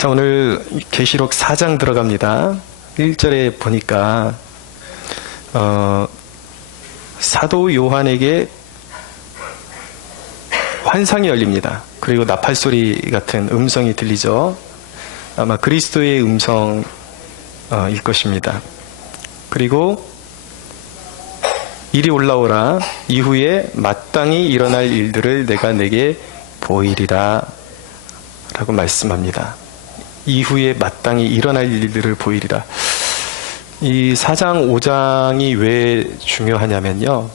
자, 오늘 계시록 4장 들어갑니다. 1절에 보니까 사도 요한에게 환상이 열립니다. 그리고 나팔소리 같은 음성이 들리죠. 아마 그리스도의 음성일 것입니다. 그리고 이리 올라오라. 이후에 마땅히 일어날 일들을 내가 내게 보이리라 라고 말씀합니다. 이후에 마땅히 일어날 일들을 보이리라. 이 4장 5장이 왜 중요하냐면요,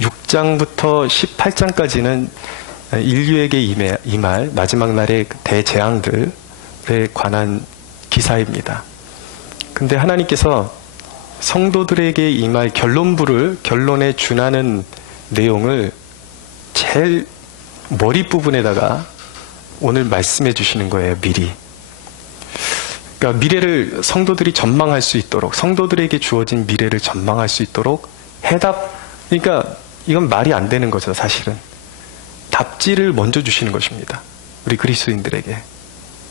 6장부터 18장까지는 인류에게 임할 마지막 날의 대재앙들에 관한 기사입니다. 근데 하나님께서 성도들에게 임할 결론에 준하는 내용을 제일 머릿부분에다가 오늘 말씀해 주시는 거예요. 미리. 그러니까 미래를 성도들이 전망할 수 있도록, 성도들에게 주어진 미래를 전망할 수 있도록 그러니까 이건 말이 안 되는 거죠. 사실은 답지를 먼저 주시는 것입니다. 우리 그리스도인들에게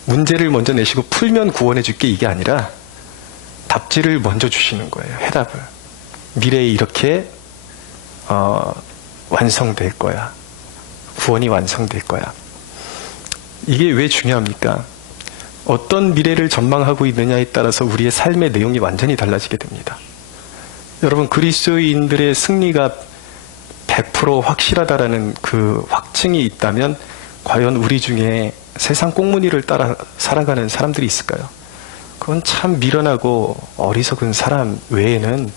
문제를 먼저 내시고 풀면 구원해 줄게, 이게 아니라 답지를 먼저 주시는 거예요. 해답을. 미래에 이렇게 완성될 거야. 구원이 완성될 거야. 이게 왜 중요합니까? 어떤 미래를 전망하고 있느냐에 따라서 우리의 삶의 내용이 완전히 달라지게 됩니다. 여러분, 그리스도인들의 승리가 100% 확실하다라는 그 확증이 있다면 과연 우리 중에 세상 꽁무니를 따라 살아가는 사람들이 있을까요? 그건 참 미련하고 어리석은 사람 외에는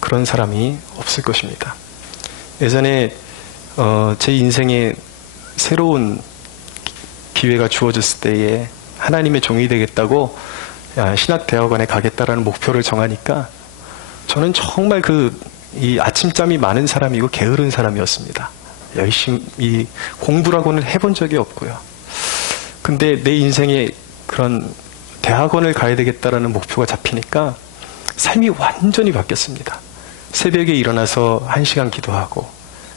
그런 사람이 없을 것입니다. 예전에 제 인생에 새로운 기회가 주어졌을 때에 하나님의 종이 되겠다고 신학대학원에 가겠다라는 목표를 정하니까 저는 정말 이 아침잠이 많은 사람이고 게으른 사람이었습니다. 열심히 공부라고는 해본 적이 없고요. 근데 내 인생에 그런 대학원을 가야 되겠다라는 목표가 잡히니까 삶이 완전히 바뀌었습니다. 새벽에 일어나서 1시간 기도하고,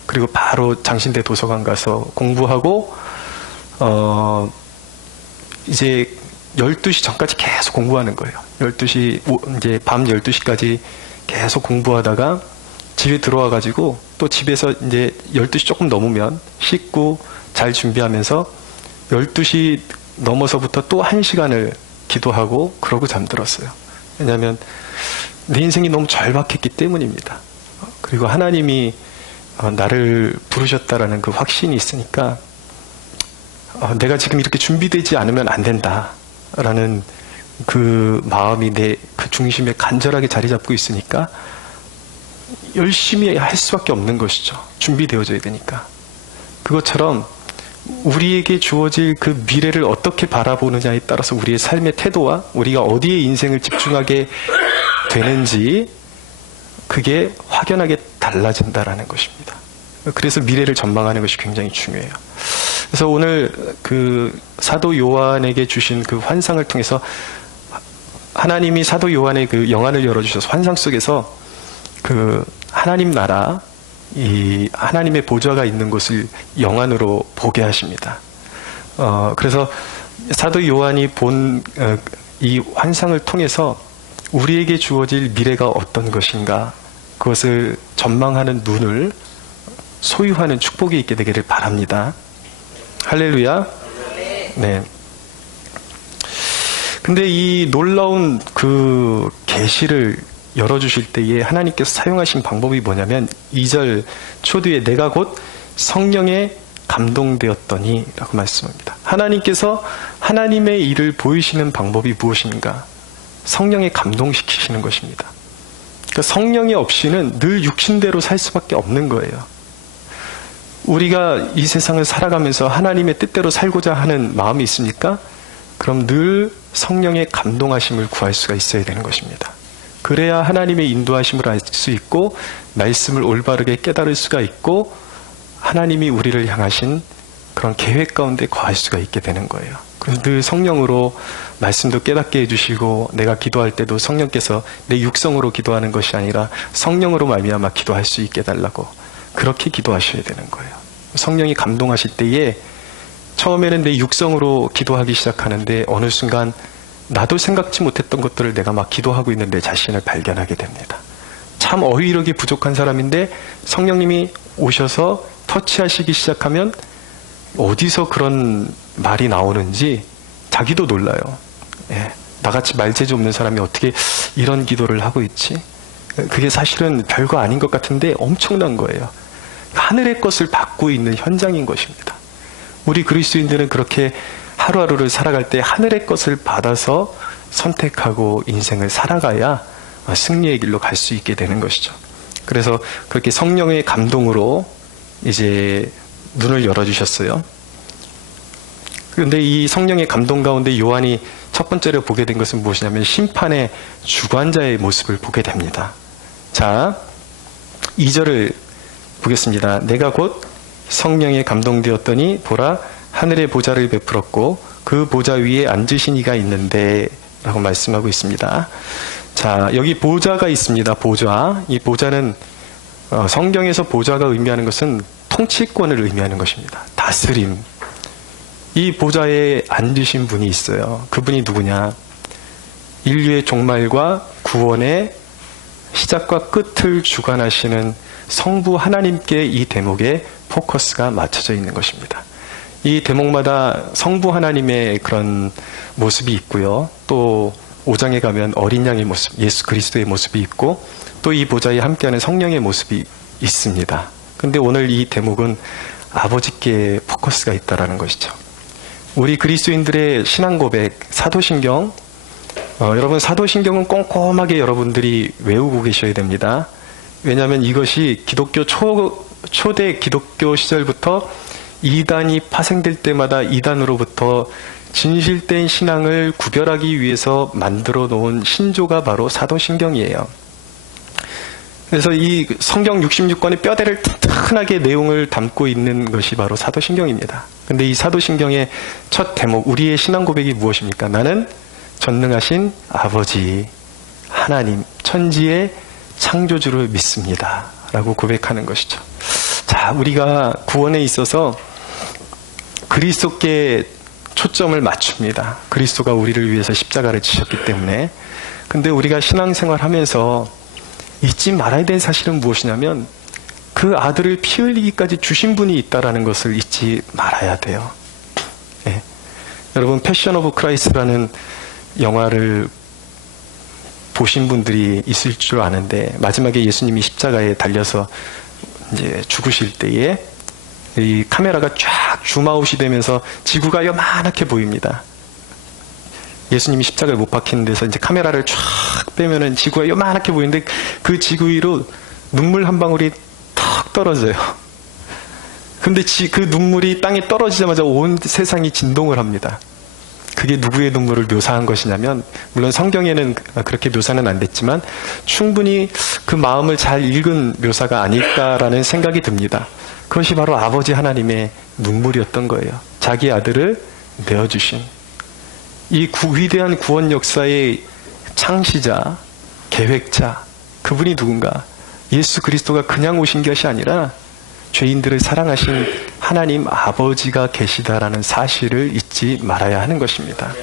그리고 바로 장신대 도서관 가서 공부하고, 이제 12시 전까지 계속 공부하는 거예요. 12시, 이제 밤 12시까지 계속 공부하다가 집에 들어와가지고 또 집에서 이제 12시 조금 넘으면 씻고 잘 준비하면서 12시 넘어서부터 또 1시간을 기도하고 그러고 잠들었어요. 왜냐하면 내 인생이 너무 절박했기 때문입니다. 그리고 하나님이 나를 부르셨다라는 그 확신이 있으니까 내가 지금 이렇게 준비되지 않으면 안 된다라는 그 마음이 내 그 중심에 간절하게 자리 잡고 있으니까 열심히 할 수밖에 없는 것이죠. 준비되어져야 되니까. 그것처럼 우리에게 주어질 그 미래를 어떻게 바라보느냐에 따라서 우리의 삶의 태도와 우리가 어디에 인생을 집중하게 되는지 그게 확연하게 달라진다라는 것입니다. 그래서 미래를 전망하는 것이 굉장히 중요해요. 그래서 오늘 그 사도 요한에게 주신 그 환상을 통해서 하나님이 사도 요한의 그 영안을 열어주셔서 환상 속에서 그 하나님 나라, 이 하나님의 보좌가 있는 곳을 영안으로 보게 하십니다. 그래서 사도 요한이 본 이 환상을 통해서 우리에게 주어질 미래가 어떤 것인가, 그것을 전망하는 눈을 소유하는 축복이 있게 되기를 바랍니다. 할렐루야. 네. 근데 이 놀라운 그 계시를 열어주실 때에 하나님께서 사용하신 방법이 뭐냐면 2절 초뒤에 내가 곧 성령에 감동되었더니 라고 말씀합니다. 하나님께서 하나님의 일을 보이시는 방법이 무엇인가? 성령에 감동시키시는 것입니다. 그러니까 성령이 없이는 늘 육신대로 살 수밖에 없는 거예요. 우리가 이 세상을 살아가면서 하나님의 뜻대로 살고자 하는 마음이 있습니까? 그럼 늘 성령의 감동하심을 구할 수가 있어야 되는 것입니다. 그래야 하나님의 인도하심을 알 수 있고 말씀을 올바르게 깨달을 수가 있고 하나님이 우리를 향하신 그런 계획 가운데 거할 수가 있게 되는 거예요. 늘 성령으로 말씀도 깨닫게 해주시고 내가 기도할 때도 성령께서 내 육성으로 기도하는 것이 아니라 성령으로 말미암아 기도할 수 있게 해달라고 그렇게 기도하셔야 되는 거예요. 성령이 감동하실 때에 처음에는 내 육성으로 기도하기 시작하는데 어느 순간 나도 생각지 못했던 것들을 내가 막 기도하고 있는 내 자신을 발견하게 됩니다. 참 어휘력이 부족한 사람인데 성령님이 오셔서 터치하시기 시작하면 어디서 그런 말이 나오는지 자기도 놀라요. 예, 나같이 말재주 없는 사람이 어떻게 이런 기도를 하고 있지? 그게 사실은 별거 아닌 것 같은데 엄청난 거예요. 하늘의 것을 받고 있는 현장인 것입니다. 우리 그리스도인들은 그렇게 하루하루를 살아갈 때 하늘의 것을 받아서 선택하고 인생을 살아가야 승리의 길로 갈 수 있게 되는 것이죠. 그래서 그렇게 성령의 감동으로 이제 눈을 열어주셨어요. 그런데 이 성령의 감동 가운데 요한이 첫 번째로 보게 된 것은 무엇이냐면 심판의 주관자의 모습을 보게 됩니다. 자, 2절을 보겠습니다. 내가 곧 성령에 감동되었더니 보라 하늘의 보좌를 베풀었고 그 보좌 위에 앉으신 이가 있는데 라고 말씀하고 있습니다. 자, 여기 보좌가 있습니다. 보좌. 이 보좌는 성경에서 보좌가 의미하는 것은 통치권을 의미하는 것입니다. 다스림. 이 보좌에 앉으신 분이 있어요. 그분이 누구냐? 인류의 종말과 구원의 시작과 끝을 주관하시는 성부 하나님께 이 대목에 포커스가 맞춰져 있는 것입니다. 이 대목마다 성부 하나님의 그런 모습이 있고요. 또 5장에 가면 어린 양의 모습, 예수 그리스도의 모습이 있고 또 이 보좌에 함께하는 성령의 모습이 있습니다. 근데 오늘 이 대목은 아버지께 포커스가 있다라는 것이죠. 우리 그리스도인들의 신앙 고백, 사도신경, 여러분 사도신경은 꼼꼼하게 여러분들이 외우고 계셔야 됩니다. 왜냐하면 이것이 기독교 초대 기독교 시절부터 이단이 파생될 때마다 이단으로부터 진실된 신앙을 구별하기 위해서 만들어 놓은 신조가 바로 사도신경이에요. 그래서 이 성경 66권의 뼈대를 튼튼하게 내용을 담고 있는 것이 바로 사도신경입니다. 근데 이 사도신경의 첫 대목, 우리의 신앙 고백이 무엇입니까? 나는 전능하신 아버지, 하나님, 천지의 창조주를 믿습니다. 라고 고백하는 것이죠. 자, 우리가 구원에 있어서 그리스도께 초점을 맞춥니다. 그리스도가 우리를 위해서 십자가를 지셨기 때문에. 근데 우리가 신앙생활 하면서 잊지 말아야 될 사실은 무엇이냐면 그 아들을 피 흘리기까지 주신 분이 있다는 것을 잊지 말아야 돼요. 예. 여러분 패션 오브 크라이스트라는 영화를 보신 분들이 있을 줄 아는데 마지막에 예수님이 십자가에 달려서 이제 죽으실 때에 이 카메라가 쫙 줌아웃이 되면서 지구가 요만하게 보입니다. 예수님이 십자가에 못 박히는 데서 이제 카메라를 쫙 빼면은 지구가 요만하게 보이는데 그 지구 위로 눈물 한 방울이 턱 떨어져요. 근데 그 눈물이 땅에 떨어지자마자 온 세상이 진동을 합니다. 그게 누구의 눈물을 묘사한 것이냐면 물론 성경에는 그렇게 묘사는 안 됐지만 충분히 그 마음을 잘 읽은 묘사가 아닐까라는 생각이 듭니다. 그것이 바로 아버지 하나님의 눈물이었던 거예요. 자기 아들을 내어주신 이 위대한 구원 역사의 창시자, 계획자, 그분이 누군가? 예수 그리스도가 그냥 오신 것이 아니라 죄인들을 사랑하신 하나님 아버지가 계시다라는 사실을 잊지 말아야 하는 것입니다.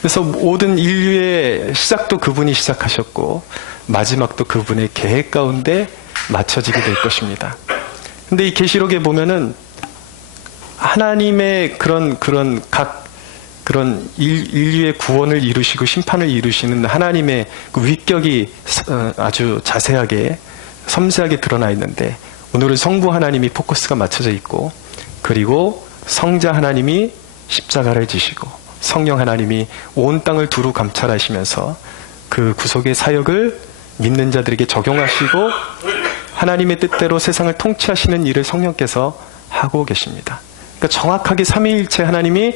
그래서 모든 인류의 시작도 그분이 시작하셨고 마지막도 그분의 계획 가운데 맞춰지게 될 것입니다. 근데 이 계시록에 보면은 하나님의 그런 인류의 구원을 이루시고 심판을 이루시는 하나님의 그 위격이 아주 자세하게 섬세하게 드러나 있는데 오늘은 성부 하나님이 포커스가 맞춰져 있고 그리고 성자 하나님이 십자가를 지시고 성령 하나님이 온 땅을 두루 감찰하시면서 그 구속의 사역을 믿는 자들에게 적용하시고 하나님의 뜻대로 세상을 통치하시는 일을 성령께서 하고 계십니다. 그러니까 정확하게 삼위일체 하나님이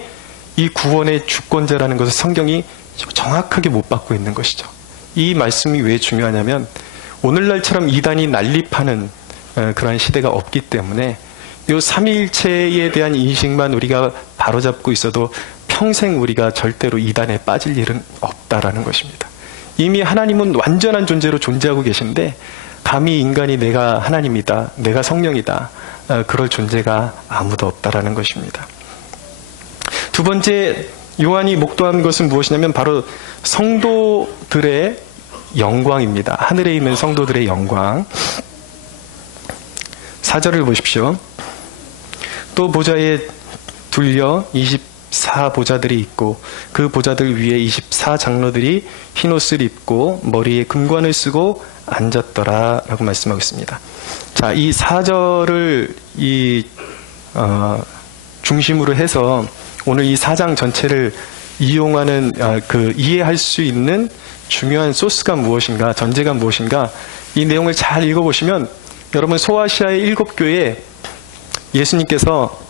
이 구원의 주권자라는 것을 성경이 정확하게 못 받고 있는 것이죠. 이 말씀이 왜 중요하냐면 오늘날처럼 이단이 난립하는 그러한 시대가 없기 때문에 이 삼위일체에 대한 인식만 우리가 바로잡고 있어도 평생 우리가 절대로 이단에 빠질 일은 없다라는 것입니다. 이미 하나님은 완전한 존재로 존재하고 계신데 감히 인간이 내가 하나님이다, 내가 성령이다, 그럴 존재가 아무도 없다라는 것입니다. 두 번째 요한이 목도한 것은 무엇이냐면 바로 성도들의 영광입니다. 하늘에 있는 성도들의 영광. 4절을 보십시오. 또 보좌에 둘려 24보좌들이 있고 그 보좌들 위에 24장로들이 흰옷을 입고 머리에 금관을 쓰고 앉았더라 라고 말씀하고 있습니다. 자, 이 4절을 중심으로 해서 오늘 이 4장 전체를 이용하는 이해할 수 있는 중요한 소스가 무엇인가, 전제가 무엇인가, 이 내용을 잘 읽어보시면 여러분 소아시아의 7교회에 예수님께서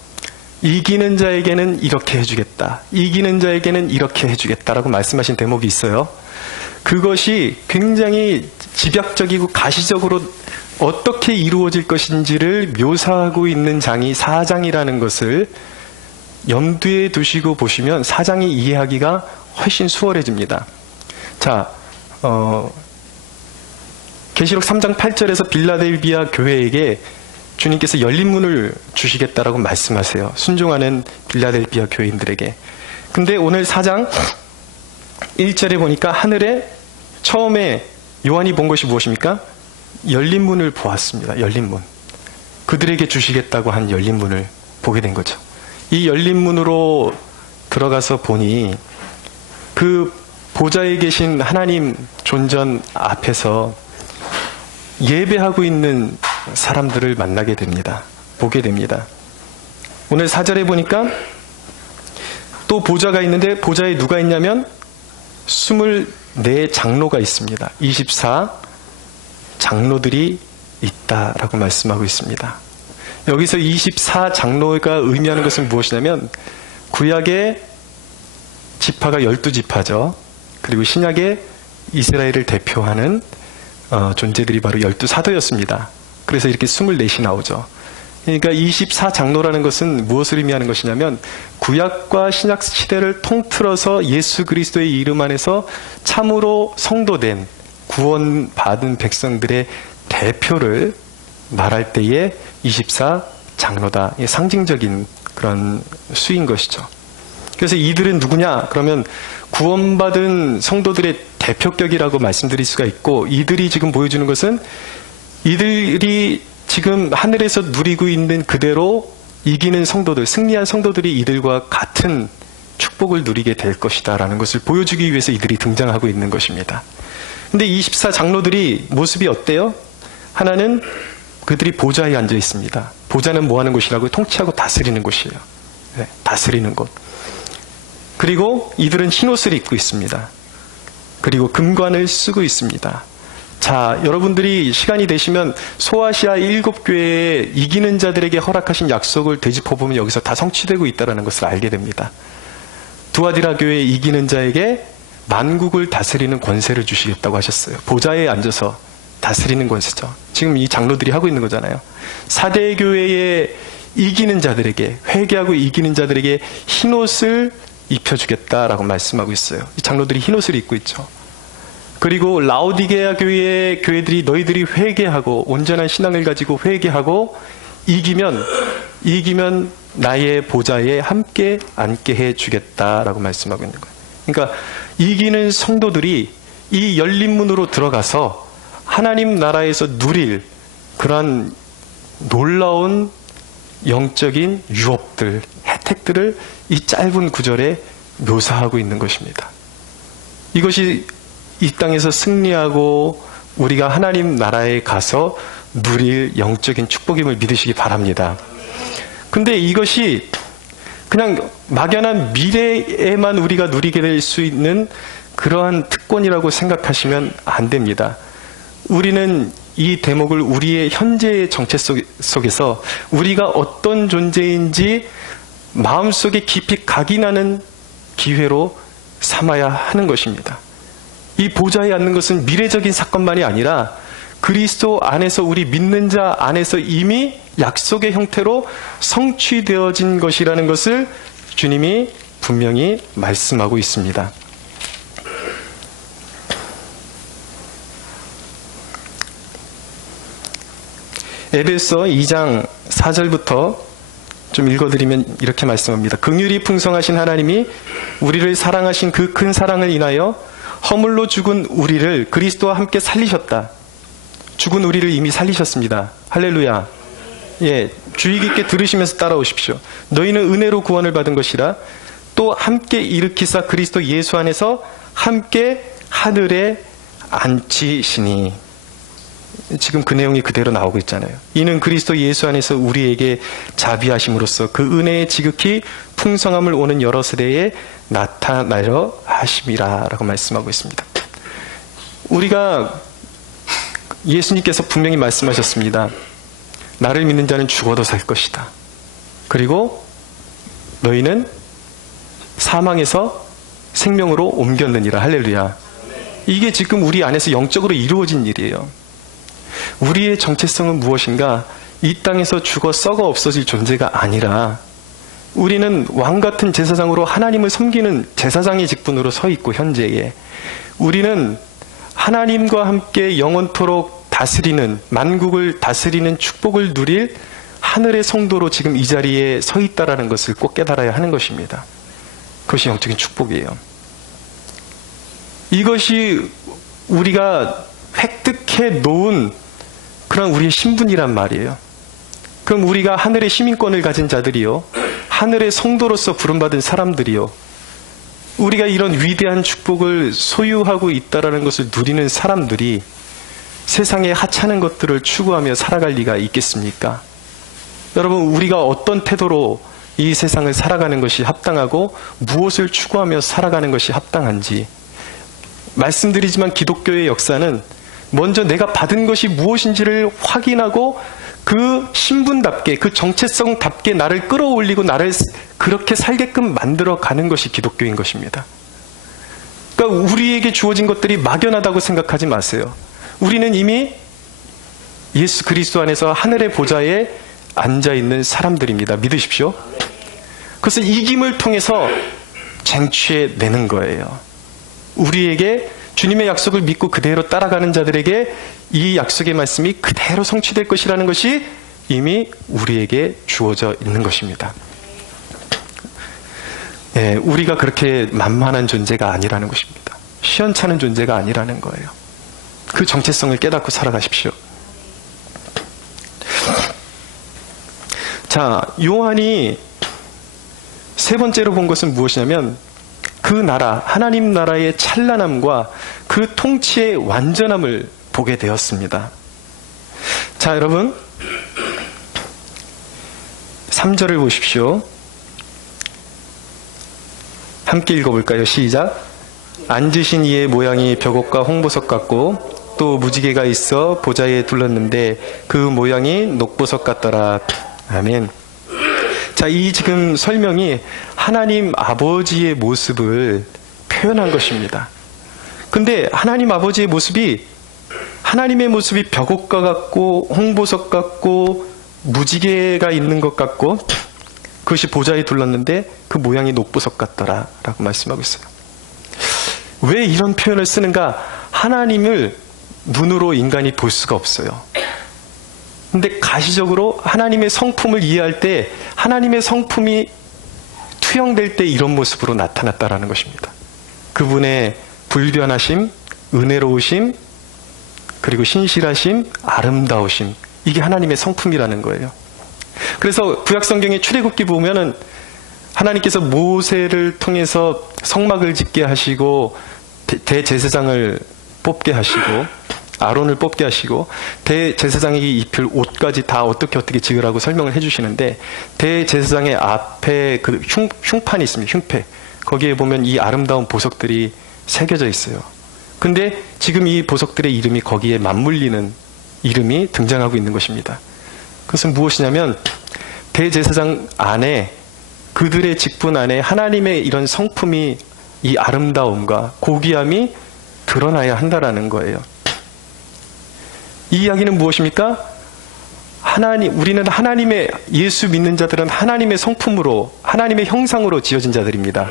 이기는 자에게는 이렇게 해주겠다, 이기는 자에게는 이렇게 해주겠다라고 말씀하신 대목이 있어요. 그것이 굉장히 집약적이고 가시적으로 어떻게 이루어질 것인지를 묘사하고 있는 장이 4장이라는 것을 염두에 두시고 보시면 4장이 이해하기가 훨씬 수월해집니다. 자, 계시록 3장 8절에서 빌라델비아 교회에게 주님께서 열린 문을 주시겠다라고 말씀하세요. 순종하는 빌라델비아 교인들에게. 근데 오늘 4장 1절에 보니까 하늘에 처음에 요한이 본 것이 무엇입니까? 열린 문을 보았습니다. 열린 문. 그들에게 주시겠다고 한 열린 문을 보게 된 거죠. 이 열린 문으로 들어가서 보니 그 보좌에 계신 하나님 존전 앞에서 예배하고 있는 사람들을 만나게 됩니다. 보게 됩니다. 오늘 4절에 보니까 또 보좌가 있는데 보좌에 누가 있냐면 24장로가 있습니다. 24장로들이 있다라고 말씀하고 있습니다. 여기서 24장로가 의미하는 것은 무엇이냐면 구약의 지파가 12지파죠. 그리고 신약의 이스라엘을 대표하는 존재들이 바로 12사도였습니다. 그래서 이렇게 24이 나오죠. 그러니까 24장로라는 것은 무엇을 의미하는 것이냐면 구약과 신약 시대를 통틀어서 예수 그리스도의 이름 안에서 참으로 성도된 구원받은 백성들의 대표를 말할 때에 24장로다. 상징적인 그런 수인 것이죠. 그래서 이들은 누구냐? 그러면 구원받은 성도들의 대표격이라고 말씀드릴 수가 있고, 이들이 지금 보여주는 것은 이들이 지금 하늘에서 누리고 있는 그대로 이기는 성도들, 승리한 성도들이 이들과 같은 축복을 누리게 될 것이다 라는 것을 보여주기 위해서 이들이 등장하고 있는 것입니다. 근데 24장로들이 모습이 어때요? 하나는 그들이 보좌에 앉아 있습니다. 보좌는 뭐 하는 곳이라고요? 통치하고 다스리는 곳이에요. 네, 다스리는 곳. 그리고 이들은 흰옷을 입고 있습니다. 그리고 금관을 쓰고 있습니다. 자, 여러분들이 시간이 되시면 소아시아 7교회에 이기는 자들에게 허락하신 약속을 되짚어보면 여기서 다 성취되고 있다는 것을 알게 됩니다. 두아디라 교회에 이기는 자에게 만국을 다스리는 권세를 주시겠다고 하셨어요. 보좌에 앉아서 다스리는 권세죠. 지금 이 장로들이 하고 있는 거잖아요. 사대 교회에 이기는 자들에게, 회개하고 이기는 자들에게 흰옷을 입혀주겠다라고 말씀하고 있어요. 이 장로들이 흰옷을 입고 있죠. 그리고 라오디게아 교회의 교회들이 너희들이 회개하고 온전한 신앙을 가지고 회개하고 이기면 나의 보좌에 함께 앉게 해주겠다라고 말씀하고 있는 거예요. 그러니까 이기는 성도들이 이 열린 문으로 들어가서 하나님 나라에서 누릴 그런 놀라운 영적인 유업들, 혜택들을 이 짧은 구절에 묘사하고 있는 것입니다. 이것이 이 땅에서 승리하고 우리가 하나님 나라에 가서 누릴 영적인 축복임을 믿으시기 바랍니다. 근데 이것이 그냥 막연한 미래에만 우리가 누리게 될 수 있는 그러한 특권이라고 생각하시면 안 됩니다. 우리는 이 대목을 우리의 현재의 정체 속에서 우리가 어떤 존재인지 마음속에 깊이 각인하는 기회로 삼아야 하는 것입니다. 이 보좌에 앉는 것은 미래적인 사건만이 아니라 그리스도 안에서 우리 믿는 자 안에서 이미 약속의 형태로 성취되어진 것이라는 것을 주님이 분명히 말씀하고 있습니다. 에베소 2장 4절부터 좀 읽어드리면 이렇게 말씀합니다. 긍휼이 풍성하신 하나님이 우리를 사랑하신 그 큰 사랑을 인하여 허물로 죽은 우리를 그리스도와 함께 살리셨다. 죽은 우리를 이미 살리셨습니다. 할렐루야. 예, 주의 깊게 들으시면서 따라오십시오. 너희는 은혜로 구원을 받은 것이라 또 함께 일으키사 그리스도 예수 안에서 함께 하늘에 앉히시니. 지금 그 내용이 그대로 나오고 있잖아요. 이는 그리스도 예수 안에서 우리에게 자비하심으로써 그 은혜의 지극히 풍성함을 오는 여러 세대에 나타나려 하심이라 라고 말씀하고 있습니다. 우리가 예수님께서 분명히 말씀하셨습니다. 나를 믿는 자는 죽어도 살 것이다. 그리고 너희는 사망에서 생명으로 옮겼느니라. 할렐루야. 이게 지금 우리 안에서 영적으로 이루어진 일이에요. 우리의 정체성은 무엇인가? 이 땅에서 죽어 썩어 없어질 존재가 아니라 우리는 왕같은 제사장으로 하나님을 섬기는 제사장의 직분으로 서 있고, 현재에 우리는 하나님과 함께 영원토록 다스리는, 만국을 다스리는 축복을 누릴 하늘의 성도로 지금 이 자리에 서 있다라는 것을 꼭 깨달아야 하는 것입니다. 그것이 영적인 축복이에요. 이것이 우리가 획득해 놓은 그런 우리의 신분이란 말이에요. 그럼 우리가 하늘의 시민권을 가진 자들이요, 하늘의 성도로서 부름받은 사람들이요, 우리가 이런 위대한 축복을 소유하고 있다는 것을 누리는 사람들이 세상의 하찮은 것들을 추구하며 살아갈 리가 있겠습니까? 여러분, 우리가 어떤 태도로 이 세상을 살아가는 것이 합당하고 무엇을 추구하며 살아가는 것이 합당한지 말씀드리지만, 기독교의 역사는 먼저 내가 받은 것이 무엇인지를 확인하고 그 신분답게, 그 정체성답게 나를 끌어올리고 나를 그렇게 살게끔 만들어가는 것이 기독교인 것입니다. 그러니까 우리에게 주어진 것들이 막연하다고 생각하지 마세요. 우리는 이미 예수 그리스도 안에서 하늘의 보좌에 앉아있는 사람들입니다. 믿으십시오. 그것을 이김을 통해서 쟁취해내는 거예요. 우리에게 주님의 약속을 믿고 그대로 따라가는 자들에게 이 약속의 말씀이 그대로 성취될 것이라는 것이 이미 우리에게 주어져 있는 것입니다. 예, 우리가 그렇게 만만한 존재가 아니라는 것입니다. 시원찮은 존재가 아니라는 거예요. 그 정체성을 깨닫고 살아가십시오. 자, 요한이 세 번째로 본 것은 무엇이냐면 그 나라, 하나님 나라의 찬란함과 그 통치의 완전함을 보게 되었습니다. 자, 여러분 3절을 보십시오. 함께 읽어볼까요? 시작. 앉으신 이의 모양이 벽옥과 홍보석 같고 또 무지개가 있어 보좌에 둘렀는데 그 모양이 녹보석 같더라. 아멘. 자, 이 지금 설명이 하나님 아버지의 모습을 표현한 것입니다. 근데 하나님 아버지의 모습이, 하나님의 모습이 벽옥과 같고 홍보석 같고 무지개가 있는 것 같고 그것이 보좌에 둘렀는데 그 모양이 녹보석 같더라 라고 말씀하고 있어요. 왜 이런 표현을 쓰는가? 하나님을 눈으로 인간이 볼 수가 없어요. 근데 가시적으로 하나님의 성품을 이해할 때 하나님의 성품이 투영될 때 이런 모습으로 나타났다라는 것입니다. 그분의 불변하심, 은혜로우심, 그리고 신실하심, 아름다우심, 이게 하나님의 성품이라는 거예요. 그래서 구약성경의 출애굽기 보면은 하나님께서 모세를 통해서 성막을 짓게 하시고 대제사장을 뽑게 하시고 아론을 뽑게 하시고 대제사장에게 입힐 옷까지 다 어떻게 지으라고 설명을 해주시는데, 대제사장의 앞에 그 흉판이 있습니다. 흉패. 거기에 보면 이 아름다운 보석들이 새겨져 있어요. 근데 지금 이 보석들의 이름이 거기에 맞물리는 이름이 등장하고 있는 것입니다. 그것은 무엇이냐면 대제사장 안에, 그들의 직분 안에 하나님의 이런 성품이, 이 아름다움과 고귀함이 드러나야 한다라는 거예요. 이 이야기는 무엇입니까? 우리는 하나님의, 예수 믿는 자들은 하나님의 성품으로, 하나님의 형상으로 지어진 자들입니다.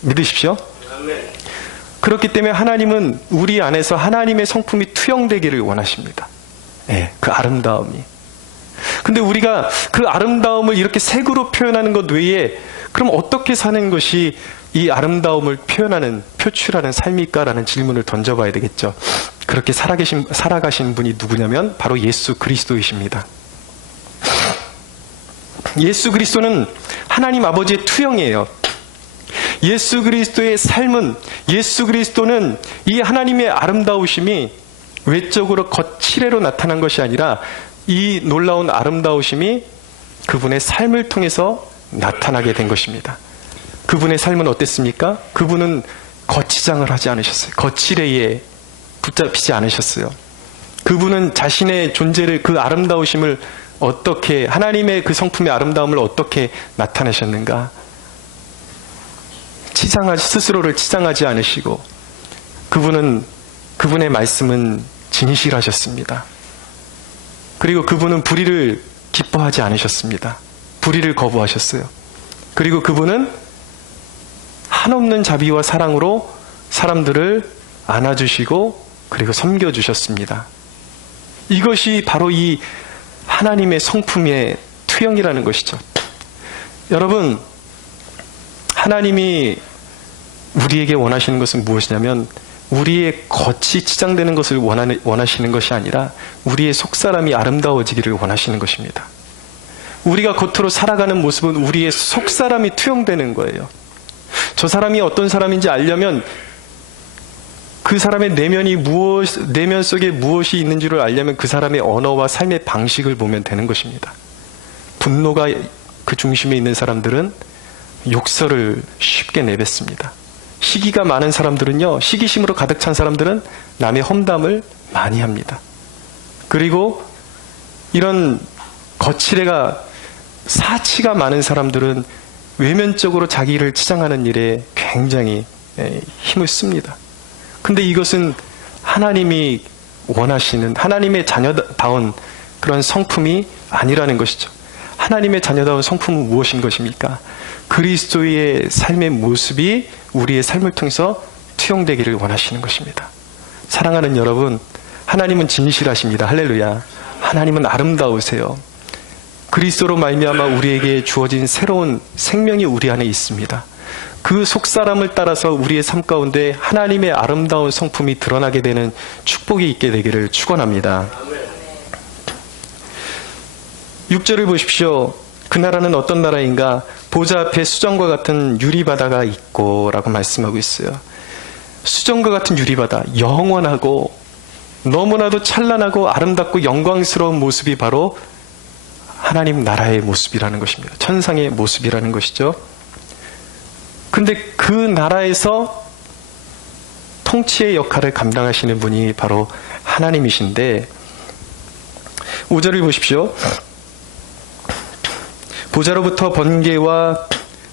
믿으십시오. 그렇기 때문에 하나님은 우리 안에서 하나님의 성품이 투영되기를 원하십니다. 그 아름다움이. 근데 우리가 그 아름다움을 이렇게 색으로 표현하는 것 외에 그럼 어떻게 사는 것이 이 아름다움을 표현하는, 표출하는 삶일까라는 질문을 던져봐야 되겠죠. 그렇게 살아가신 분이 누구냐면 바로 예수 그리스도이십니다. 예수 그리스도는 하나님 아버지의 투영이에요. 예수 그리스도의 삶은, 예수 그리스도는 이 하나님의 아름다우심이 외적으로 거칠애로 나타난 것이 아니라 이 놀라운 아름다우심이 그분의 삶을 통해서 나타나게 된 것입니다. 그분의 삶은 어땠습니까? 그분은 거치장을 하지 않으셨어요. 거칠애에 붙잡히지 않으셨어요. 그분은 자신의 존재를, 그 아름다우심을 어떻게, 하나님의 그 성품의 아름다움을 어떻게 나타내셨는가? 스스로를 치장하지 않으시고, 그분의 말씀은 진실하셨습니다. 그리고 그분은 불의를 기뻐하지 않으셨습니다. 불의를 거부하셨어요. 그리고 그분은 한없는 자비와 사랑으로 사람들을 안아주시고 그리고 섬겨주셨습니다. 이것이 바로 이 하나님의 성품의 투영이라는 것이죠. 여러분, 하나님이 우리에게 원하시는 것은 무엇이냐면 우리의 겉이 치장되는 것을 원하시는 것이 아니라 우리의 속사람이 아름다워지기를 원하시는 것입니다. 우리가 겉으로 살아가는 모습은 우리의 속사람이 투영되는 거예요. 저 사람이 어떤 사람인지 알려면 그 사람의 내면 속에 무엇이 있는지를 알려면 그 사람의 언어와 삶의 방식을 보면 되는 것입니다. 분노가 그 중심에 있는 사람들은 욕설을 쉽게 내뱉습니다. 시기가 많은 사람들은요, 시기심으로 가득 찬 사람들은 남의 험담을 많이 합니다. 그리고 이런 거칠애가, 사치가 많은 사람들은 외면적으로 자기를 치장하는 일에 굉장히 힘을 씁니다. 근데 이것은 하나님이 원하시는 하나님의 자녀다운 그런 성품이 아니라는 것이죠. 하나님의 자녀다운 성품은 무엇인 것입니까? 그리스도의 삶의 모습이 우리의 삶을 통해서 투영되기를 원하시는 것입니다. 사랑하는 여러분, 하나님은 진실하십니다. 할렐루야. 하나님은 아름다우세요. 그리스도로 말미암아 우리에게 주어진 새로운 생명이 우리 안에 있습니다. 그 속사람을 따라서 우리의 삶 가운데 하나님의 아름다운 성품이 드러나게 되는 축복이 있게 되기를 축원합니다. 6절을 보십시오. 그 나라는 어떤 나라인가? 보좌 앞에 수정과 같은 유리바다가 있고 라고 말씀하고 있어요. 수정과 같은 유리바다, 영원하고 너무나도 찬란하고 아름답고 영광스러운 모습이 바로 하나님 나라의 모습이라는 것입니다. 천상의 모습이라는 것이죠. 근데 그 나라에서 통치의 역할을 감당하시는 분이 바로 하나님이신데 5절을 보십시오. 보좌로부터 번개와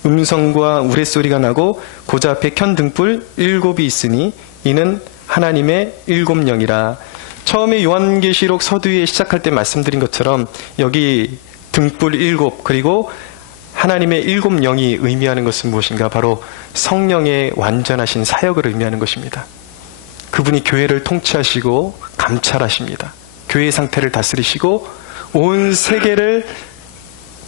음성과 우레소리가 나고 보좌 앞에 켠 등불 7이 있으니 이는 하나님의 7 영이라. 처음에 요한계시록 서두에 시작할 때 말씀드린 것처럼 여기 등불 7 그리고 하나님의 7 영이 의미하는 것은 무엇인가? 바로 성령의 완전하신 사역을 의미하는 것입니다. 그분이 교회를 통치하시고 감찰하십니다. 교회의 상태를 다스리시고 온 세계를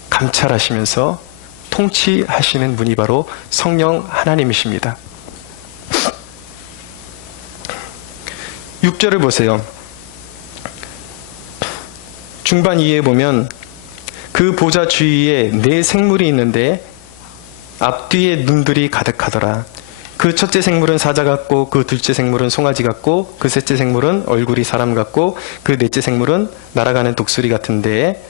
감찰하시면서 통치하시는 분이 바로 성령 하나님이십니다. 6절을 보세요. 중반 이에 보면 그 보좌 주위에 4 생물이 있는데 앞뒤에 눈들이 가득하더라. 그 첫째 생물은 사자 같고 그 둘째 생물은 송아지 같고 그 셋째 생물은 얼굴이 사람 같고 그 넷째 생물은 날아가는 독수리 같은데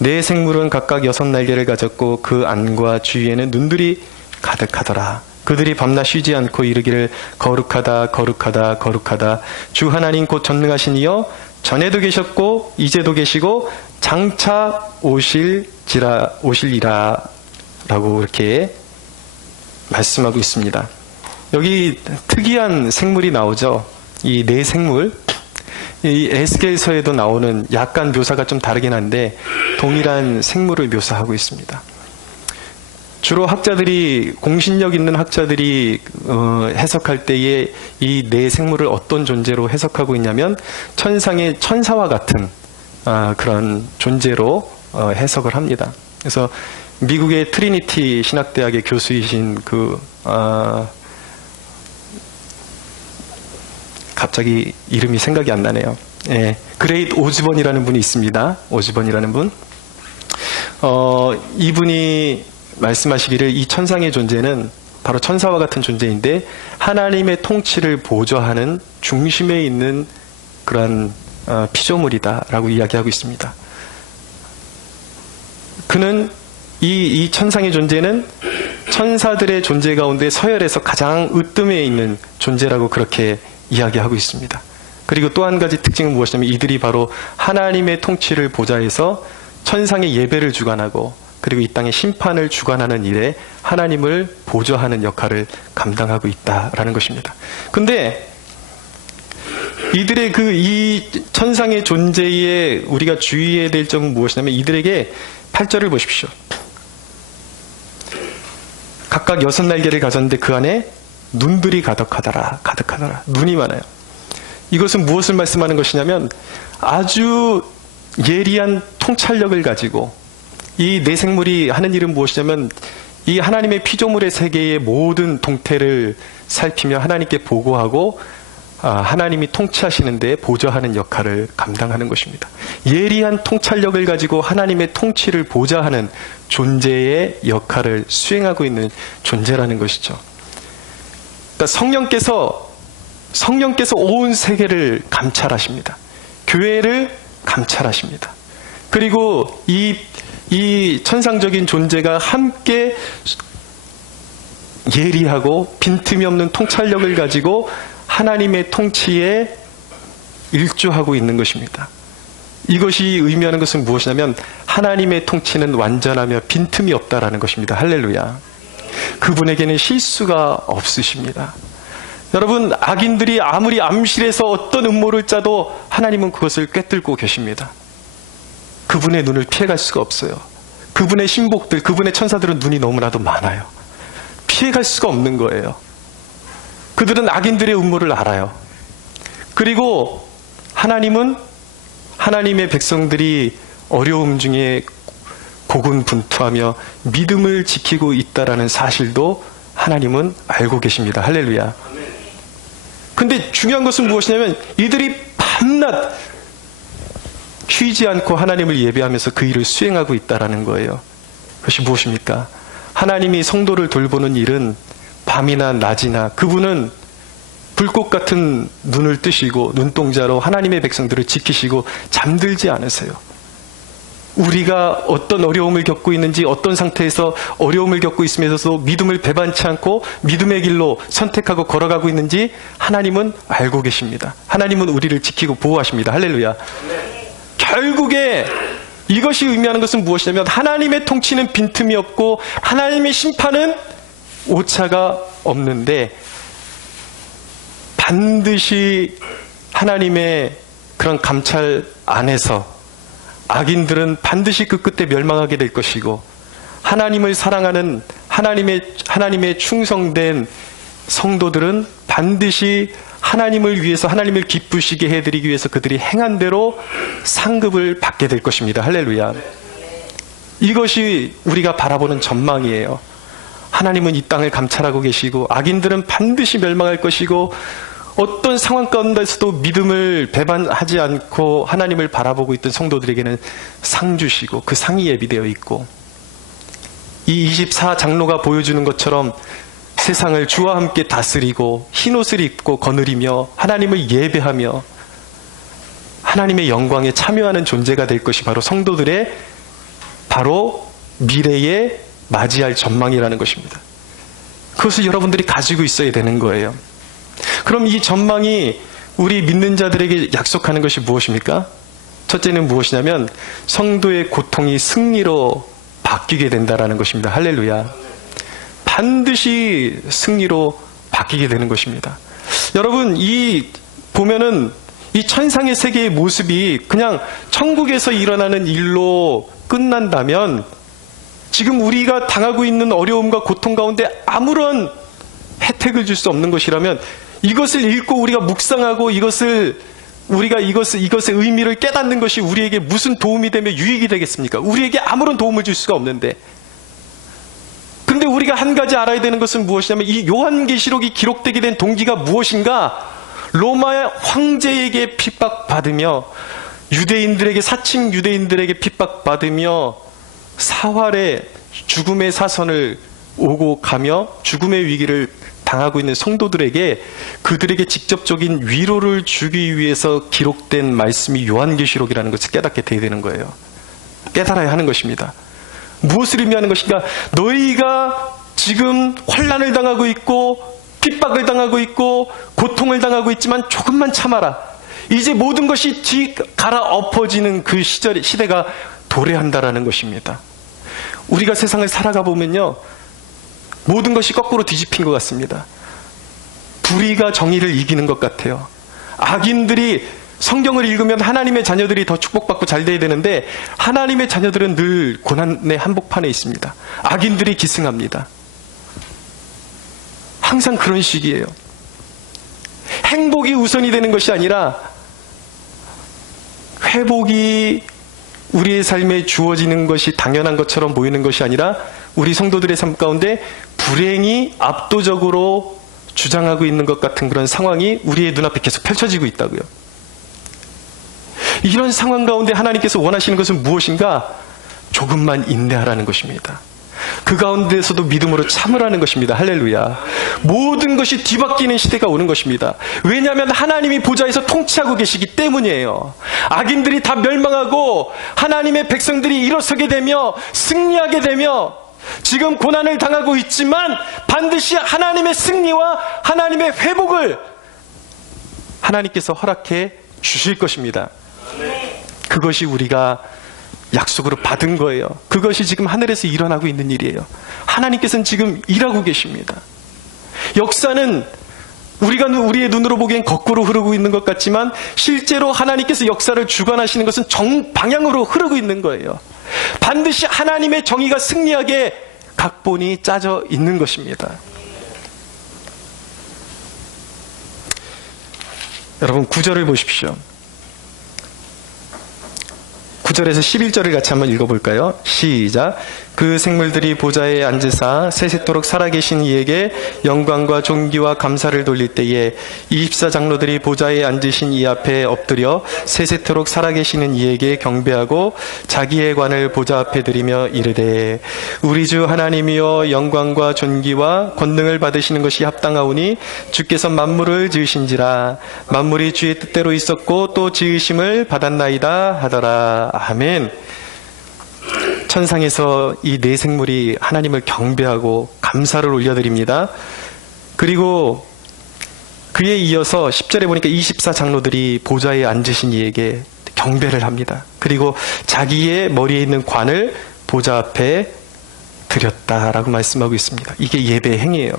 4 생물은 각각 6 날개를 가졌고 그 안과 주위에는 눈들이 가득하더라. 그들이 밤낮 쉬지 않고 이르기를 거룩하다 거룩하다 거룩하다 주 하나님 곧 전능하신 이여 전에도 계셨고 이제도 계시고 장차 오실이라 라고 이렇게 말씀하고 있습니다. 여기 특이한 생물이 나오죠. 이 4 생물, 이 에스겔서에도 나오는 약간 묘사가 좀 다르긴 한데 동일한 생물을 묘사하고 있습니다. 주로 학자들이, 공신력 있는 학자들이 해석할 때에 이 4 생물을 어떤 존재로 해석하고 있냐면 천상의 천사와 같은 그런 존재로 해석을 합니다. 그래서 미국의 트리니티 신학대학의 교수이신 갑자기 이름이 생각이 안 나네요. 예, 그레이트 오즈번이라는 분이 있습니다. 오즈번이라는 분. 이분이 말씀하시기를 이 천상의 존재는 바로 천사와 같은 존재인데 하나님의 통치를 보좌하는 중심에 있는 그러한 피조물이다라고 이야기하고 있습니다. 그는 이 천상의 존재는 천사들의 존재 가운데 서열에서 가장 으뜸에 있는 존재라고 그렇게 이야기하고 있습니다. 그리고 또 한 가지 특징은 무엇이냐면 이들이 바로 하나님의 통치를 보좌해서 천상의 예배를 주관하고 그리고 이 땅의 심판을 주관하는 일에 하나님을 보좌하는 역할을 감당하고 있다라는 것입니다. 근데 이들의 이 천상의 존재에 우리가 주의해야 될 점은 무엇이냐면 이들에게 8절을 보십시오. 각각 6날개를 가졌는데 그 안에 눈들이 가득하더라. 눈이 많아요. 이것은 무엇을 말씀하는 것이냐면 아주 예리한 통찰력을 가지고 이 내생물이 하는 일은 무엇이냐면 이 하나님의 피조물의 세계의 모든 동태를 살피며 하나님께 보고하고 하나님이 통치하시는 데 보좌하는 역할을 감당하는 것입니다. 예리한 통찰력을 가지고 하나님의 통치를 보좌하는 존재의 역할을 수행하고 있는 존재라는 것이죠. 그러니까 성령께서 온 세계를 감찰하십니다. 교회를 감찰하십니다. 그리고 이 천상적인 존재가 함께 예리하고 빈틈이 없는 통찰력을 가지고 하나님의 통치에 일조하고 있는 것입니다. 이것이 의미하는 것은 무엇이냐면 하나님의 통치는 완전하며 빈틈이 없다라는 것입니다. 할렐루야. 그분에게는 실수가 없으십니다. 여러분, 악인들이 아무리 암실에서 어떤 음모를 짜도 하나님은 그것을 꿰뚫고 계십니다. 그분의 눈을 피해갈 수가 없어요. 그분의 신복들, 그분의 천사들은 눈이 너무나도 많아요. 피해갈 수가 없는 거예요. 그들은 악인들의 음모를 알아요. 그리고 하나님은 하나님의 백성들이 어려움 중에 고군분투하며 믿음을 지키고 있다라는 사실도 하나님은 알고 계십니다. 할렐루야. 근데 중요한 것은 무엇이냐면 이들이 밤낮 쉬지 않고 하나님을 예배하면서 그 일을 수행하고 있다라는 거예요. 그것이 무엇입니까? 하나님이 성도를 돌보는 일은 밤이나 낮이나 그분은 불꽃 같은 눈을 뜨시고 눈동자로 하나님의 백성들을 지키시고 잠들지 않으세요. 우리가 어떤 어려움을 겪고 있는지, 어떤 상태에서 어려움을 겪고 있으면서도 믿음을 배반치 않고 믿음의 길로 선택하고 걸어가고 있는지 하나님은 알고 계십니다. 하나님은 우리를 지키고 보호하십니다. 할렐루야. 결국에 이것이 의미하는 것은 무엇이냐면 하나님의 통치는 빈틈이 없고 하나님의 심판은 오차가 없는데 반드시 하나님의 그런 감찰 안에서 악인들은 반드시 그 끝에 멸망하게 될 것이고 하나님을 사랑하는 하나님의 충성된 성도들은 반드시 하나님을 위해서 하나님을 기쁘시게 해드리기 위해서 그들이 행한 대로 상급을 받게 될 것입니다. 할렐루야. 이것이 우리가 바라보는 전망이에요. 하나님은 이 땅을 감찰하고 계시고 악인들은 반드시 멸망할 것이고 어떤 상황 가운데서도 믿음을 배반하지 않고 하나님을 바라보고 있던 성도들에게는 상 주시고 그 상이 예비되어 있고 이 24장로가 보여주는 것처럼 세상을 주와 함께 다스리고 흰옷을 입고 거느리며 하나님을 예배하며 하나님의 영광에 참여하는 존재가 될 것이 바로 성도들의 바로 미래에 맞이할 전망이라는 것입니다. 그것을 여러분들이 가지고 있어야 되는 거예요. 그럼 이 전망이 우리 믿는 자들에게 약속하는 것이 무엇입니까? 첫째는 무엇이냐면 성도의 고통이 승리로 바뀌게 된다는 것입니다. 할렐루야. 반드시 승리로 바뀌게 되는 것입니다. 여러분, 보면은 이 천상의 세계의 모습이 그냥 천국에서 일어나는 일로 끝난다면 지금 우리가 당하고 있는 어려움과 고통 가운데 아무런 혜택을 줄 수 없는 것이라면 이것을 읽고 우리가 묵상하고 이것을 우리가 이것의 의미를 깨닫는 것이 우리에게 무슨 도움이 되며 유익이 되겠습니까? 우리에게 아무런 도움을 줄 수가 없는데. 근데 우리가 한 가지 알아야 되는 것은 무엇이냐면 이 요한계시록이 기록되게 된 동기가 무엇인가? 로마의 황제에게 핍박받으며 유대인들에게 사칭 유대인들에게 핍박받으며 사활의 죽음의 사선을 오고 가며 죽음의 위기를 당하고 있는 성도들에게 그들에게 직접적인 위로를 주기 위해서 기록된 말씀이 요한계시록이라는 것을 깨닫게 되어야 되는 거예요. 깨달아야 하는 것입니다. 무엇을 의미하는 것인가? 너희가 지금 환난을 당하고 있고 핍박을 당하고 있고 고통을 당하고 있지만 조금만 참아라. 이제 모든 것이 갈아엎어지는 그 시대가 도래한다라는 것입니다. 우리가 세상을 살아가 보면요, 모든 것이 거꾸로 뒤집힌 것 같습니다. 불의가 정의를 이기는 것 같아요. 악인들이, 성경을 읽으면 하나님의 자녀들이 더 축복받고 잘 돼야 되는데 하나님의 자녀들은 늘 고난의 한복판에 있습니다. 악인들이 기승합니다. 항상 그런 식이에요. 행복이 우선이 되는 것이 아니라 회복이 우리의 삶에 주어지는 것이 당연한 것처럼 보이는 것이 아니라 우리 성도들의 삶 가운데 불행이 압도적으로 주장하고 있는 것 같은 그런 상황이 우리의 눈앞에 계속 펼쳐지고 있다고요. 이런 상황 가운데 하나님께서 원하시는 것은 무엇인가? 조금만 인내하라는 것입니다. 그 가운데서도 믿음으로 참으라는 것입니다. 할렐루야. 모든 것이 뒤바뀌는 시대가 오는 것입니다. 왜냐하면 하나님이 보좌에서 통치하고 계시기 때문이에요. 악인들이 다 멸망하고 하나님의 백성들이 일어서게 되며 승리하게 되며 지금 고난을 당하고 있지만 반드시 하나님의 승리와 하나님의 회복을 하나님께서 허락해 주실 것입니다. 그것이 우리가 약속으로 받은 거예요. 그것이 지금 하늘에서 일어나고 있는 일이에요. 하나님께서는 지금 일하고 계십니다. 역사는 우리가 우리의 눈으로 보기엔 거꾸로 흐르고 있는 것 같지만 실제로 하나님께서 역사를 주관하시는 것은 정방향으로 흐르고 있는 거예요. 반드시 하나님의 정의가 승리하게 각본이 짜져 있는 것입니다. 여러분 9절을 보십시오. 9절에서 11절을 같이 한번 읽어볼까요? 시작. 그 생물들이 보좌에 앉으사 세세토록 살아계신 이에게 영광과 존귀와 감사를 돌릴 때에 24장로들이 보좌에 앉으신 이 앞에 엎드려 세세토록 살아계시는 이에게 경배하고 자기의 관을 보좌 앞에 드리며 이르되 우리 주 하나님이여 영광과 존귀와 권능을 받으시는 것이 합당하오니 주께서 만물을 지으신지라 만물이 주의 뜻대로 있었고 또 지으심을 받았나이다 하더라. 아멘. 천상에서 이 네 생물이 하나님을 경배하고 감사를 올려드립니다. 그리고 그에 이어서 10절에 보니까 24장로들이 보좌에 앉으신 이에게 경배를 합니다. 그리고 자기의 머리에 있는 관을 보좌 앞에 드렸다라고 말씀하고 있습니다. 이게 예배의 행위예요.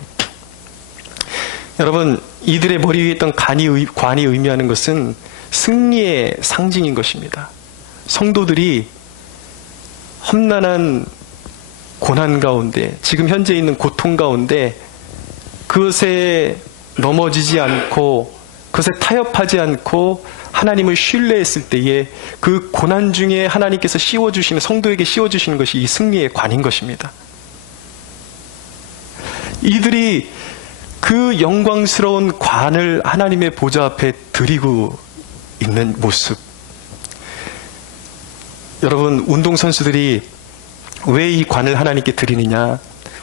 여러분, 이들의 머리 위에 있던 관이 의미하는 것은 승리의 상징인 것입니다. 성도들이 험난한 고난 가운데, 지금 현재 있는 고통 가운데 그것에 넘어지지 않고 그것에 타협하지 않고 하나님을 신뢰했을 때에 그 고난 중에 하나님께서 씌워주시는, 성도에게 씌워주시는 것이 이 승리의 관인 것입니다. 이들이 그 영광스러운 관을 하나님의 보좌 앞에 드리고 있는 모습. 여러분, 운동선수들이 왜 이 관을 하나님께 드리느냐?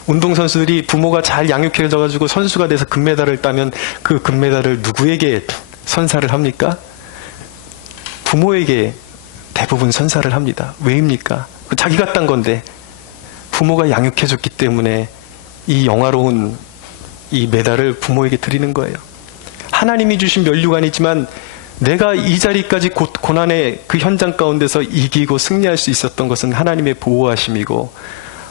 운동선수들이 부모가 잘 양육해줘가지고 선수가 돼서 금메달을 따면 그 금메달을 누구에게 선사를 합니까? 부모에게 대부분 선사를 합니다. 왜입니까? 자기가 딴 건데 부모가 양육해줬기 때문에 이 영화로운 이 메달을 부모에게 드리는 거예요. 하나님이 주신 면류관이지만 내가 이 자리까지 고난의 그 현장 가운데서 이기고 승리할 수 있었던 것은 하나님의 보호하심이고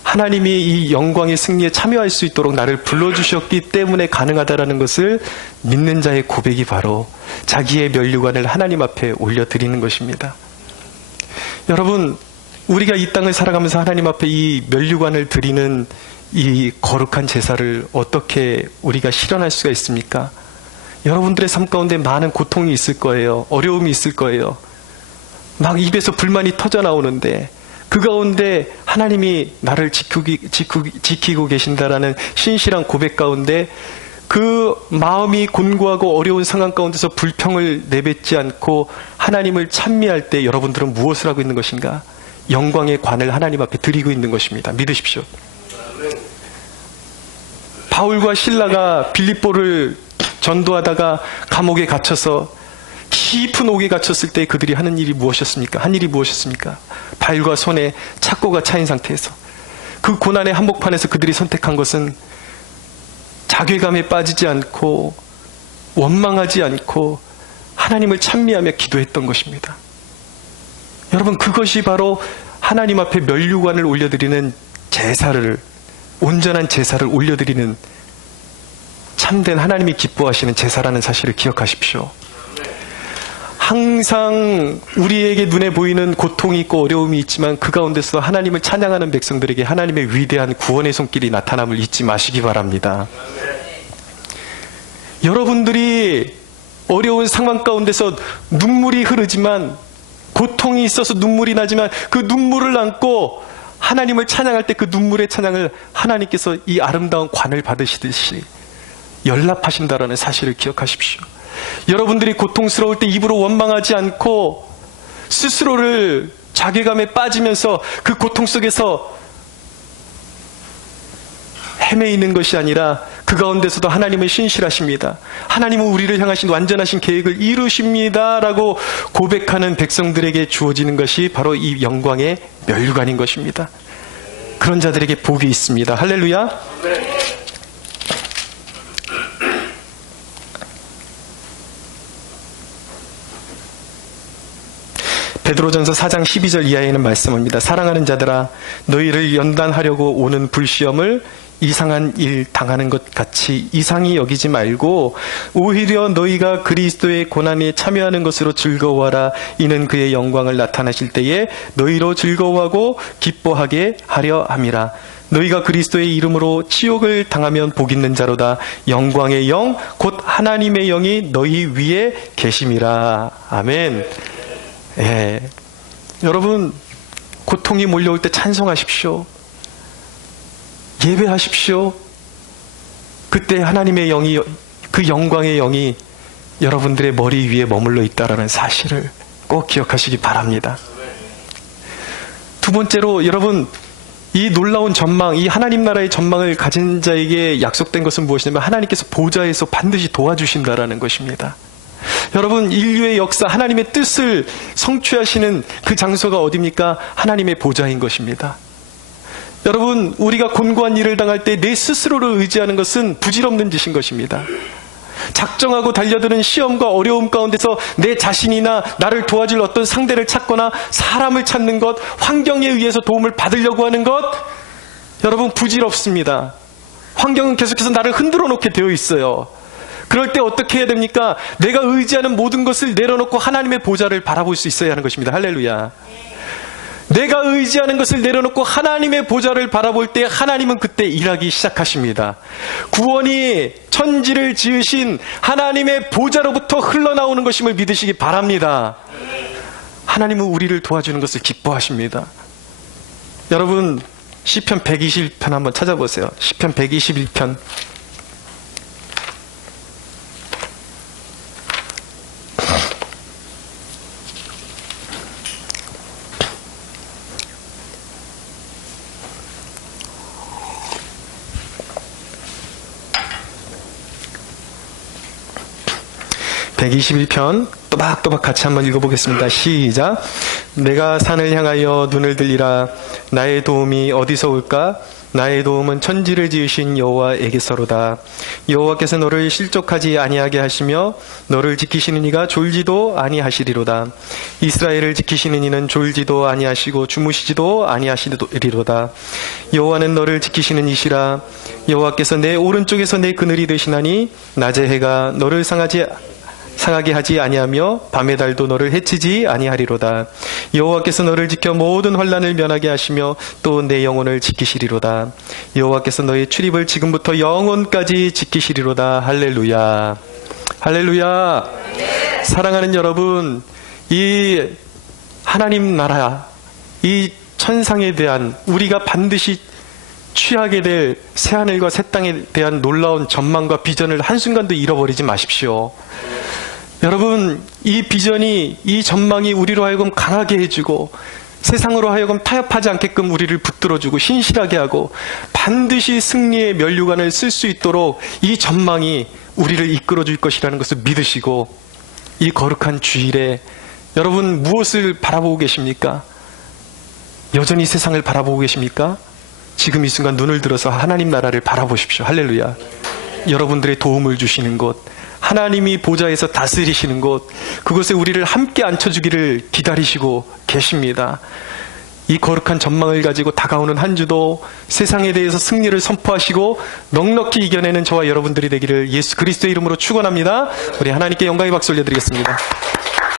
하나님이 이 영광의 승리에 참여할 수 있도록 나를 불러주셨기 때문에 가능하다라는 것을 믿는 자의 고백이 바로 자기의 면류관을 하나님 앞에 올려드리는 것입니다. 여러분, 우리가 이 땅을 살아가면서 하나님 앞에 이 면류관을 드리는 이 거룩한 제사를 어떻게 우리가 실현할 수가 있습니까? 여러분들의 삶 가운데 많은 고통이 있을 거예요. 어려움이 있을 거예요. 막 입에서 불만이 터져 나오는데 그 가운데 하나님이 나를 지키고 계신다라는 신실한 고백 가운데 그 마음이 곤고하고 어려운 상황 가운데서 불평을 내뱉지 않고 하나님을 찬미할 때 여러분들은 무엇을 하고 있는 것인가? 영광의 관을 하나님 앞에 드리고 있는 것입니다. 믿으십시오. 바울과 실라가 빌립보를 전도하다가 감옥에 갇혀서 깊은 옥에 갇혔을 때 그들이 하는 일이 무엇이었습니까? 한 일이 무엇이었습니까? 발과 손에 착고가 차인 상태에서 그 고난의 한복판에서 그들이 선택한 것은 자괴감에 빠지지 않고 원망하지 않고 하나님을 찬미하며 기도했던 것입니다. 여러분, 그것이 바로 하나님 앞에 면류관을 올려드리는 제사를, 온전한 제사를 올려드리는 참된 하나님이 기뻐하시는 제사라는 사실을 기억하십시오. 항상 우리에게 눈에 보이는 고통이 있고 어려움이 있지만 그 가운데서 하나님을 찬양하는 백성들에게 하나님의 위대한 구원의 손길이 나타남을 잊지 마시기 바랍니다. 여러분들이 어려운 상황 가운데서 눈물이 흐르지만, 고통이 있어서 눈물이 나지만 그 눈물을 안고 하나님을 찬양할 때 그 눈물의 찬양을 하나님께서 이 아름다운 관을 받으시듯이 연락하신다라는 사실을 기억하십시오. 여러분들이 고통스러울 때 입으로 원망하지 않고 스스로를 자괴감에 빠지면서 그 고통 속에서 헤매이는 것이 아니라 그 가운데서도 하나님은 신실하십니다. 하나님은 우리를 향하신 완전하신 계획을 이루십니다 라고 고백하는 백성들에게 주어지는 것이 바로 이 영광의 면류관인 것입니다. 그런 자들에게 복이 있습니다. 할렐루야. 베드로전서 4장 12절 이하에는 말씀합니다. 사랑하는 자들아, 너희를 연단하려고 오는 불시험을 이상한 일 당하는 것 같이 이상히 여기지 말고 오히려 너희가 그리스도의 고난에 참여하는 것으로 즐거워하라. 이는 그의 영광을 나타나실 때에 너희로 즐거워하고 기뻐하게 하려 함이라. 너희가 그리스도의 이름으로 치욕을 당하면 복 있는 자로다. 영광의 영 곧 하나님의 영이 너희 위에 계심이라. 아멘. 예. 여러분, 고통이 몰려올 때 찬송하십시오. 예배하십시오. 그때 하나님의 영이, 그 영광의 영이 여러분들의 머리 위에 머물러 있다라는 사실을 꼭 기억하시기 바랍니다. 두 번째로, 여러분, 이 놀라운 전망, 이 하나님 나라의 전망을 가진 자에게 약속된 것은 무엇이냐면 하나님께서 보좌에서 반드시 도와주신다라는 것입니다. 여러분, 인류의 역사, 하나님의 뜻을 성취하시는 그 장소가 어디입니까? 하나님의 보좌인 것입니다. 여러분, 우리가 곤고한 일을 당할 때 내 스스로를 의지하는 것은 부질없는 짓인 것입니다. 작정하고 달려드는 시험과 어려움 가운데서 내 자신이나 나를 도와줄 어떤 상대를 찾거나 사람을 찾는 것, 환경에 의해서 도움을 받으려고 하는 것, 여러분, 부질없습니다. 환경은 계속해서 나를 흔들어 놓게 되어 있어요. 그럴 때 어떻게 해야 됩니까? 내가 의지하는 모든 것을 내려놓고 하나님의 보좌를 바라볼 수 있어야 하는 것입니다. 할렐루야. 내가 의지하는 것을 내려놓고 하나님의 보좌를 바라볼 때 하나님은 그때 일하기 시작하십니다. 구원이 천지를 지으신 하나님의 보좌로부터 흘러나오는 것임을 믿으시기 바랍니다. 하나님은 우리를 도와주는 것을 기뻐하십니다. 여러분, 시편 121편 한번 찾아보세요. 시편 121편. (121편) 또박또박 같이 한번 읽어보겠습니다. 시작. 내가 산을 향하여 눈을 들리라. 나의 도움이 어디서 올까? 나의 도움은 천지를 지으신 여호와에게서로다. 여호와께서 너를 실족하지 아니하게 하시며 너를 지키시는 이가 졸지도 아니하시리로다. 이스라엘을 지키시는 이는 졸지도 아니하시고 주무시지도 아니하시리로다. 여호와는 너를 지키시는 이시라. 여호와께서 내 오른쪽에서 내 그늘이 되시나니 낮의 해가 너를 상하게 하지 아니하며 밤의 달도 너를 해치지 아니하리로다. 여호와께서 너를 지켜 모든 환난을 면하게 하시며 또 내 영혼을 지키시리로다. 여호와께서 너의 출입을 지금부터 영혼까지 지키시리로다. 할렐루야. 할렐루야. 사랑하는 여러분, 이 하나님 나라, 이 천상에 대한 우리가 반드시 취하게 될 새하늘과 새 땅에 대한 놀라운 전망과 비전을 한순간도 잃어버리지 마십시오. 여러분, 이 비전이, 이 전망이 우리로 하여금 강하게 해주고 세상으로 하여금 타협하지 않게끔 우리를 붙들어주고 신실하게 하고 반드시 승리의 면류관을 쓸 수 있도록 이 전망이 우리를 이끌어줄 것이라는 것을 믿으시고, 이 거룩한 주일에 여러분 무엇을 바라보고 계십니까? 여전히 세상을 바라보고 계십니까? 지금 이 순간 눈을 들어서 하나님 나라를 바라보십시오. 할렐루야. 여러분들의 도움을 주시는 곳, 하나님이 보좌에서 다스리시는 곳, 그곳에 우리를 함께 앉혀주기를 기다리시고 계십니다. 이 거룩한 전망을 가지고 다가오는 한 주도 세상에 대해서 승리를 선포하시고 넉넉히 이겨내는 저와 여러분들이 되기를 예수 그리스도의 이름으로 축원합니다. 우리 하나님께 영광의 박수 올려드리겠습니다.